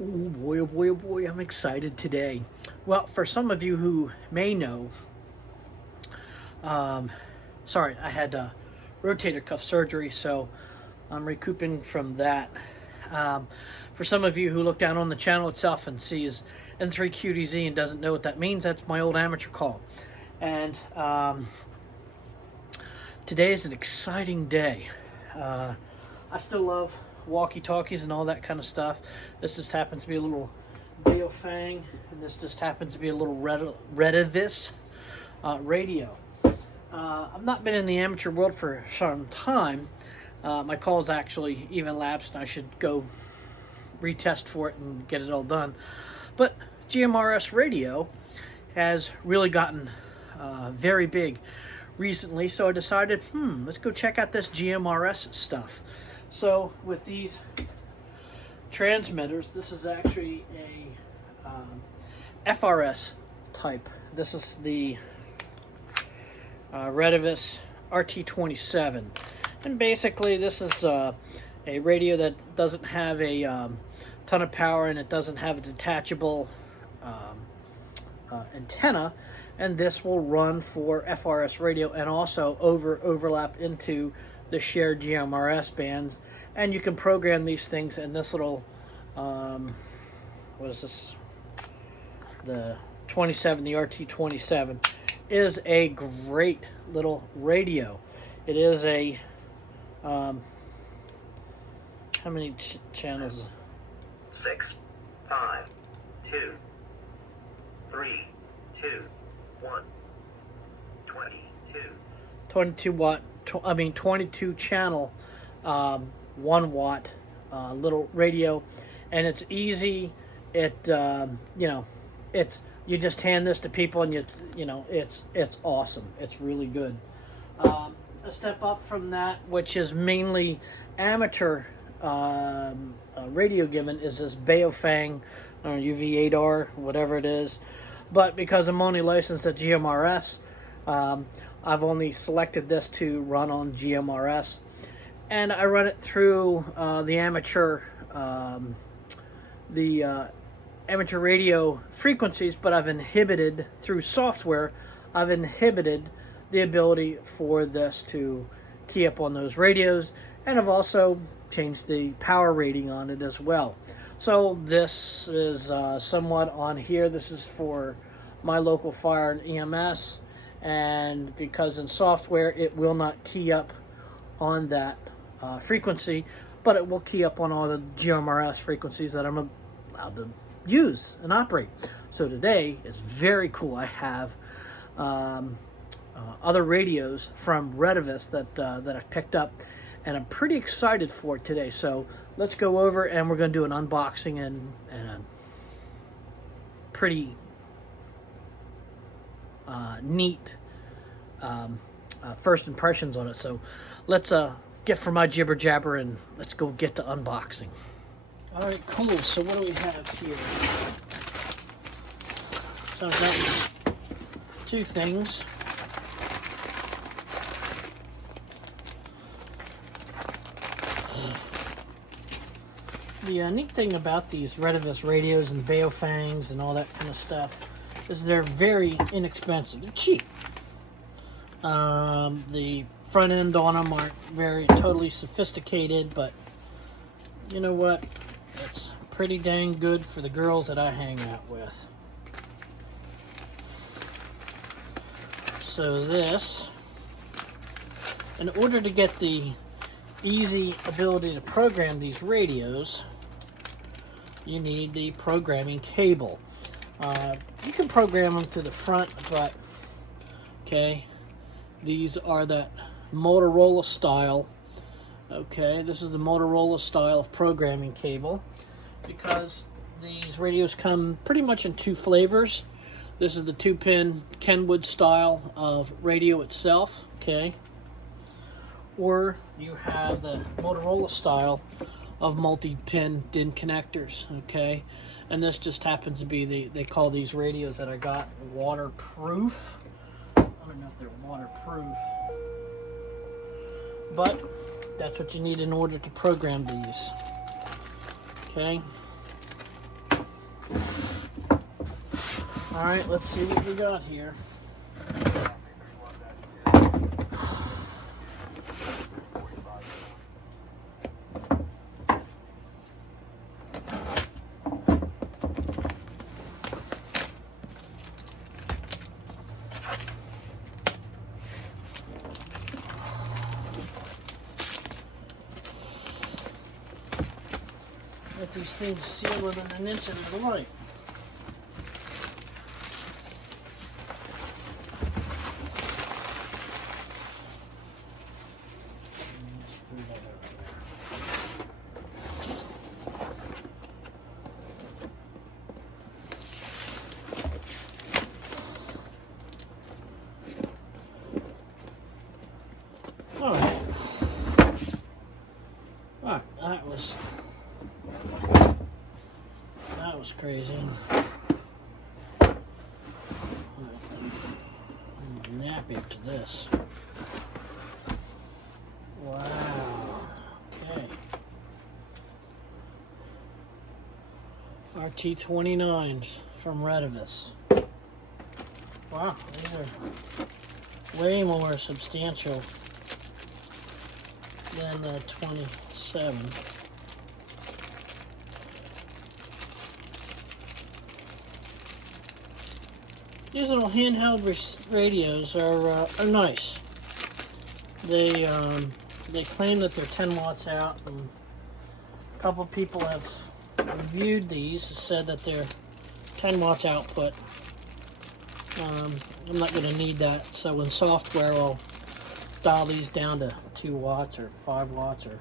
Oh boy, oh boy, oh boy, I'm excited today. Well, for some of you who may know, um, sorry, I had rotator cuff surgery, so I'm recouping from that. For some of you who look down on the channel itself and sees N3QDZ and doesn't know what that means, that's my old amateur call. And today is an exciting day. I still love walkie-talkies and all that kind of stuff. This just happens to be a little Baofeng, and this just happens to be a little Retevis radio. I've not been in the amateur world for some time. My call's actually even lapsed, and I should go retest for it and get it all done. But GMRS radio has really gotten very big recently, so I decided, let's go check out this GMRS stuff. So with these transmitters, this is actually a FRS type. This is the Retevis RT29, and basically this is a radio that doesn't have a ton of power, and it doesn't have a detachable antenna, and this will run for FRS radio and also overlap into the shared GMRS bands. And you can program these things in this little what is this, the 27, the RT27 is a great little radio. It is a how many channels? 6, 5, 2, 3, 2, 1, 22. 22 watt, 22 channel, 1 watt little radio, and it's easy. It it's, you just hand this to people, and it's awesome. It's really good. A step up from that, which is mainly amateur radio given, is this Baofeng UV8R, whatever it is. But because I'm only licensed at GMRS, I've only selected this to run on GMRS, and I run it through the amateur amateur radio frequencies, but I've inhibited through software. I've inhibited the ability for this to key up on those radios, and I've also changed the power rating on it as well. So this is somewhat on here. This is for my local fire and EMS, and because in software it will not key up on that frequency, but it will key up on all the GMRS frequencies that I'm allowed to use and operate. So today is very cool. I have other radios from Retevis that I've picked up, and I'm pretty excited for it today. So let's go over, and we're going to do an unboxing and a pretty neat first impressions on it. So let's get from my jibber jabber and let's go get to unboxing. All right, cool. So what do we have here? So I've got two things. The neat thing about these Retevis radios and Baofengs and all that kind of stuff is they're very inexpensive. They're cheap. The front end on them aren't very totally sophisticated, but you know what? It's pretty dang good for the girls that I hang out with. So this, in order to get the easy ability to program these radios, you need the programming cable. You can program them to the front, but okay, these are that Motorola style. Okay, this is the Motorola style of programming cable, because these radios come pretty much in two flavors. This is the 2-pin Kenwood style of radio itself, okay, or you have the Motorola style of multi-pin DIN connectors, okay, and this just happens to be they call these radios that I got waterproof. I don't know if they're waterproof, but that's what you need in order to program these. Okay, Alright, let's see what we got here. Let these things seal within an inch of the light. Alright. Alright, that was crazy. I'm nappy up to this. Wow. Okay. RT29s from Retevis. Wow, these are way more substantial than the 27. These little handheld radios are nice. They claim that they're 10 watts out, and a couple people have reviewed these, said that they're 10 watts output. I'm not going to need that, so in software I'll dial these down to 2 watts or 5 watts or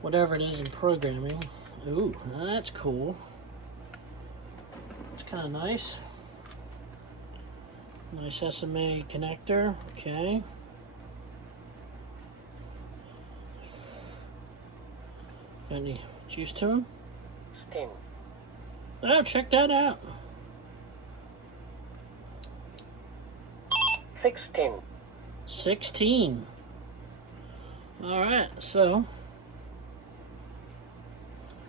whatever it is in programming. Ooh, that's cool. It's kind of nice. Nice SMA connector. Okay. Got any juice to them? 10. Oh, check that out. 16. 16. All right, so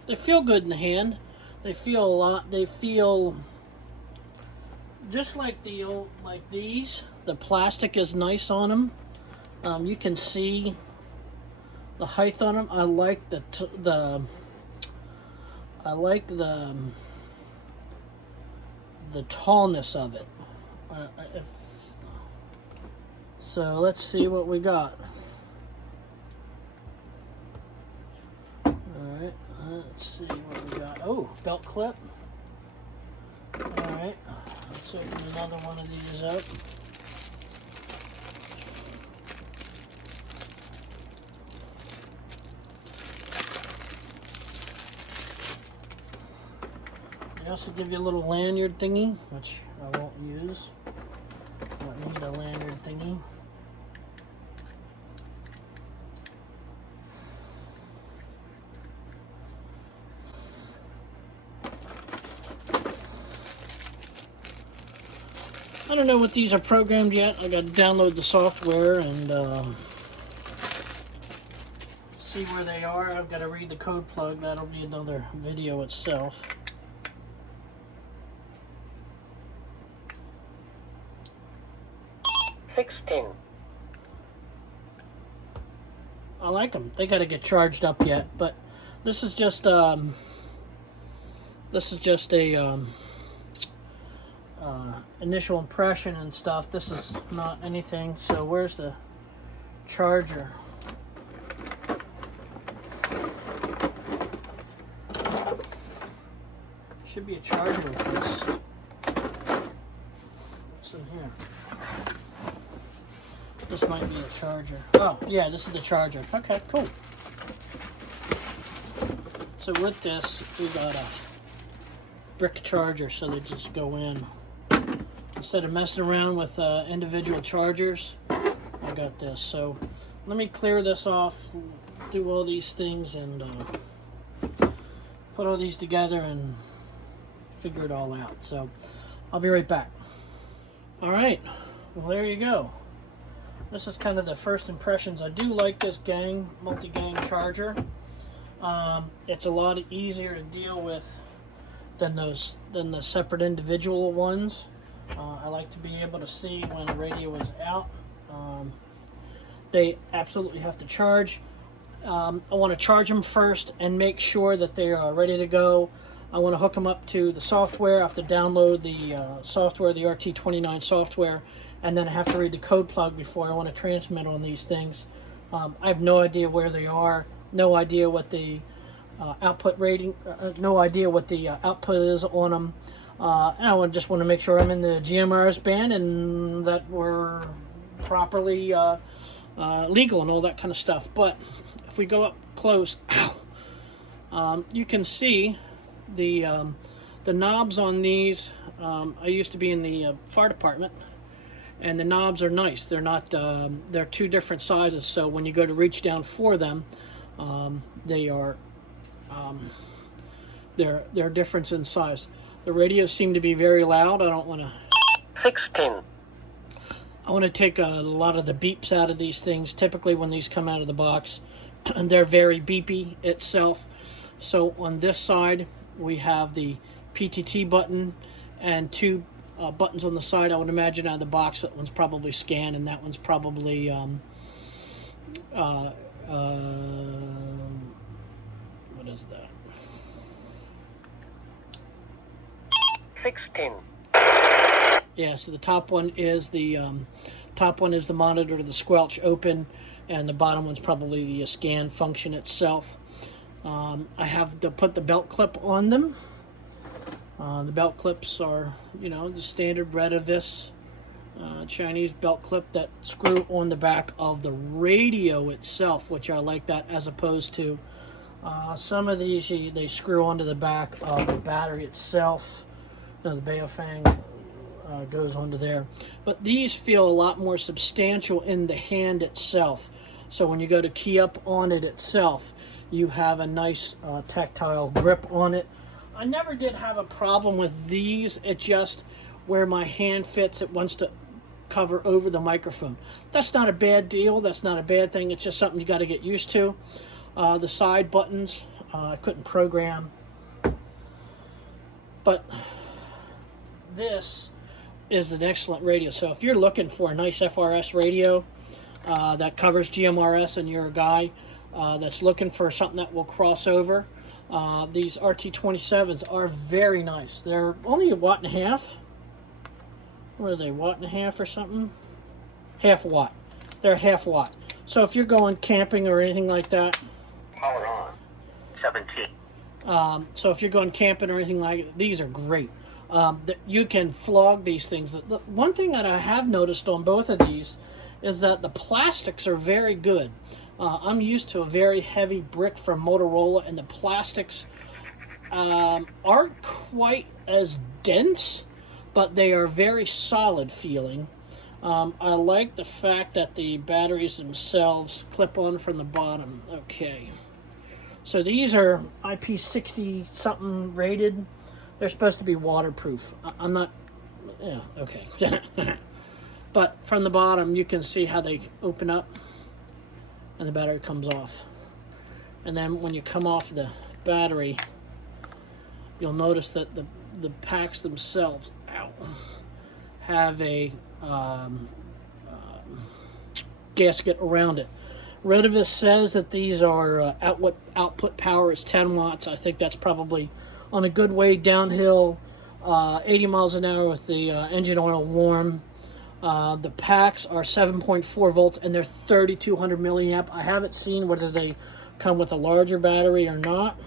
they feel good in the hand. They feel a lot. They feel just like the old, like these. The plastic is nice on them. You can see the height on them. I like the tallness of it. So let's see what we got. Alright, let's see what we got. Oh, belt clip. Alright, let's open another one of these up. They also give you a little lanyard thingy, which I won't use. I don't need a lanyard thingy. I don't know what these are programmed yet. I got to download the software and see where they are. I've got to read the code plug. That'll be another video itself. I like them. They got to get charged up yet, but this is just a initial impression and stuff. This is not anything. So where's the charger? Should be a charger with this. What's in here? This might be a charger. Oh, yeah, this is the charger. Okay, cool. So with this, we got a brick charger, so they just go in. Instead of messing around with individual chargers, I got this. So let me clear this off, do all these things, and put all these together and figure it all out. So I'll be right back. All right, well, there you go. This is kind of the first impressions. I do like this multi-gang charger. It's a lot easier to deal with than the separate individual ones. I like to be able to see when the radio is out. They absolutely have to charge. I want to charge them first and make sure that they are ready to go. I want to hook them up to the software. I have to download the software, the RT29 software, and then I have to read the code plug before I want to transmit on these things. I have no idea where they are, no idea what the output rating, no idea what the output is on them. And I just want to make sure I'm in the GMRS band and that we're properly legal and all that kind of stuff. But if we go up close, you can see the knobs on these. I used to be in the fire department, and the knobs are nice. They're not. They're two different sizes, so when you go to reach down for them, they are. They're different in size. The radios seem to be very loud. I don't want to. 16. I want to take a lot of the beeps out of these things. Typically, when these come out of the box, they're very beepy itself. So on this side, we have the PTT button and two buttons on the side. I would imagine out of the box, that one's probably scan, and that one's probably what is that? 16. Yeah, so the top one is the monitor to the squelch open, and the bottom one's probably the scan function itself. I have to put the belt clip on them. The belt clips are, the standard Retevis Chinese belt clip that screw on the back of the radio itself, which I like that, as opposed to some of these they screw onto the back of the battery itself. The Baofeng goes onto there, but these feel a lot more substantial in the hand itself. So when you go to key up on it itself, you have a nice tactile grip on it. I never did have a problem with these. It just where my hand fits, it wants to cover over the microphone. That's not a bad deal. That's not a bad thing. It's just something you got to get used to. The side buttons, I couldn't program, but this is an excellent radio. So if you're looking for a nice FRS radio that covers GMRS, and you're a guy that's looking for something that will cross over, these RT27s are very nice. They're only 1.5 watts. What are they, 1.5 watts or something? Half watt. They're half watt. So if you're going camping or anything like that. Power on. 17. So if you're going camping or anything like that, these are great. You can flog these things. The one thing that I have noticed on both of these is that the plastics are very good. I'm used to a very heavy brick from Motorola, and the plastics aren't quite as dense, but they are very solid feeling. I like the fact that the batteries themselves clip on from the bottom. Okay, so these are IP60 something rated. They're supposed to be waterproof. I'm not, yeah, okay. But from the bottom, you can see how they open up and the battery comes off. And then when you come off the battery, you'll notice that the packs themselves have a gasket around it. Retevis says that these are output power is 10 watts. I think that's probably on a good way downhill, 80 miles an hour with the engine oil warm. The packs are 7.4 volts, and they're 3200 milliamp. I haven't seen whether they come with a larger battery or not,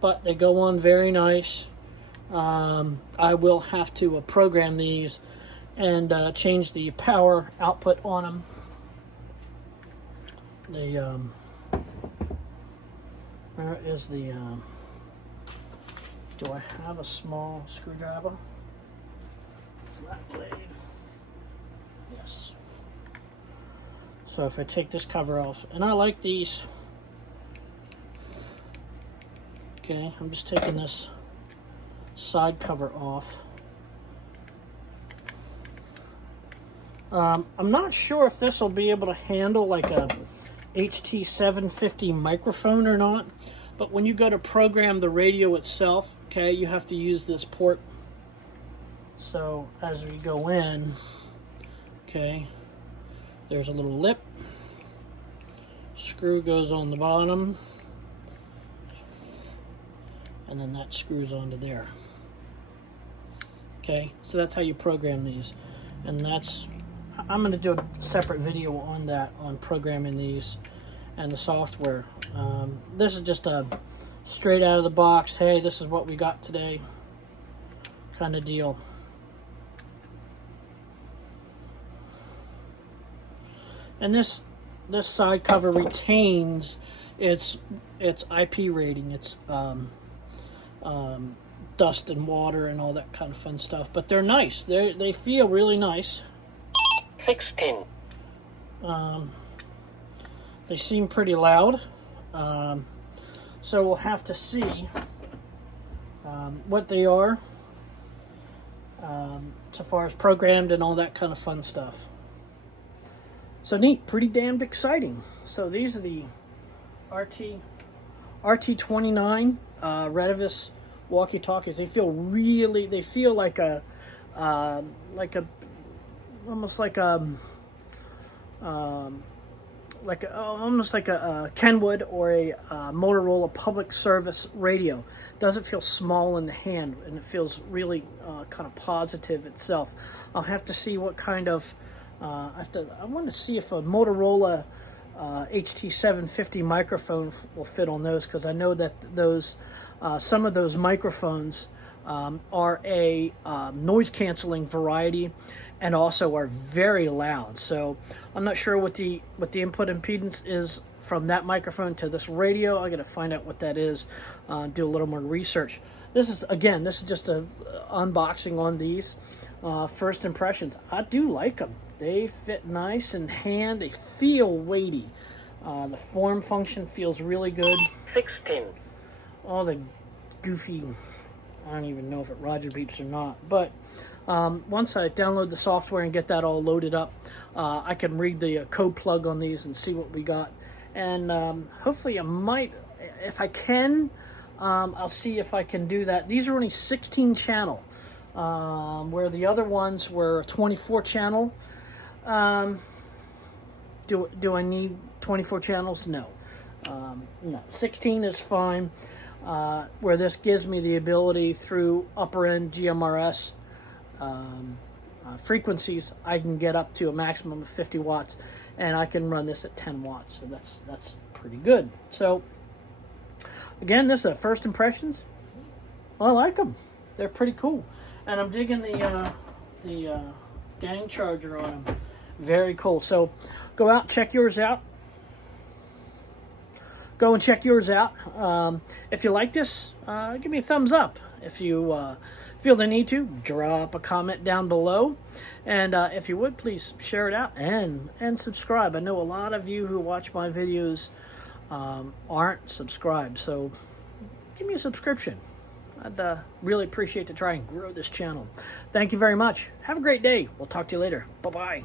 but they go on very nice. I will have to program these and change the power output on them. Where is the... do I have a small screwdriver? Flat blade. Yes. So if I take this cover off, and I like these. Okay, I'm just taking this side cover off. I'm not sure if this will be able to handle like a HT750 microphone or not. But when you go to program the radio itself, okay, you have to use this port. So as we go in, okay, there's a little lip. Screw goes on the bottom. And then that screws onto there. Okay, so that's how you program these. And that's, I'm going to do a separate video on that, on programming these and the software. This is just a straight out of the box, hey, this is what we got today kind of deal. And this side cover retains its IP rating, its dust and water and all that kind of fun stuff. But they're nice. They feel really nice. 16. They seem pretty loud. So we'll have to see what they are so far as programmed and all that kind of fun stuff. So neat, pretty damned exciting. So these are the RT29 Retevis walkie-talkies. They feel like a almost like a Kenwood or a Motorola public service radio. Doesn't feel small in the hand, and it feels really kind of positive itself. I'll have to see what kind of I want to see if a Motorola HT750 microphone will fit on those, because I know that those some of those microphones are a noise canceling variety and also are very loud. So I'm not sure what the input impedance is from that microphone to this radio. I got to find out what that is, do a little more research. This is just a unboxing on these. First impressions, I do like them. They fit nice in hand. They feel weighty. The form function feels really good. 16. All the goofy, I don't even know if it Roger beeps or not, but once I download the software and get that all loaded up, I can read the code plug on these and see what we got. And hopefully I might, if I can, I'll see if I can do that. These are only 16 channel, where the other ones were 24 channel. Do I need 24 channels? No. No, 16 is fine. Where this gives me the ability through upper end GMRS frequencies, I can get up to a maximum of 50 watts, and I can run this at 10 watts. So that's pretty good. So again, this is first impressions. I like them. They're pretty cool, and I'm digging the gang charger on them. Very cool. So go out, check yours out. Go and check yours out. If you like this, give me a thumbs up. If you feel the need to, drop a comment down below. And if you would, please share it out and subscribe. I know a lot of you who watch my videos aren't subscribed, so give me a subscription. I'd really appreciate to try and grow this channel. Thank you very much. Have a great day. We'll talk to you later. Bye-bye.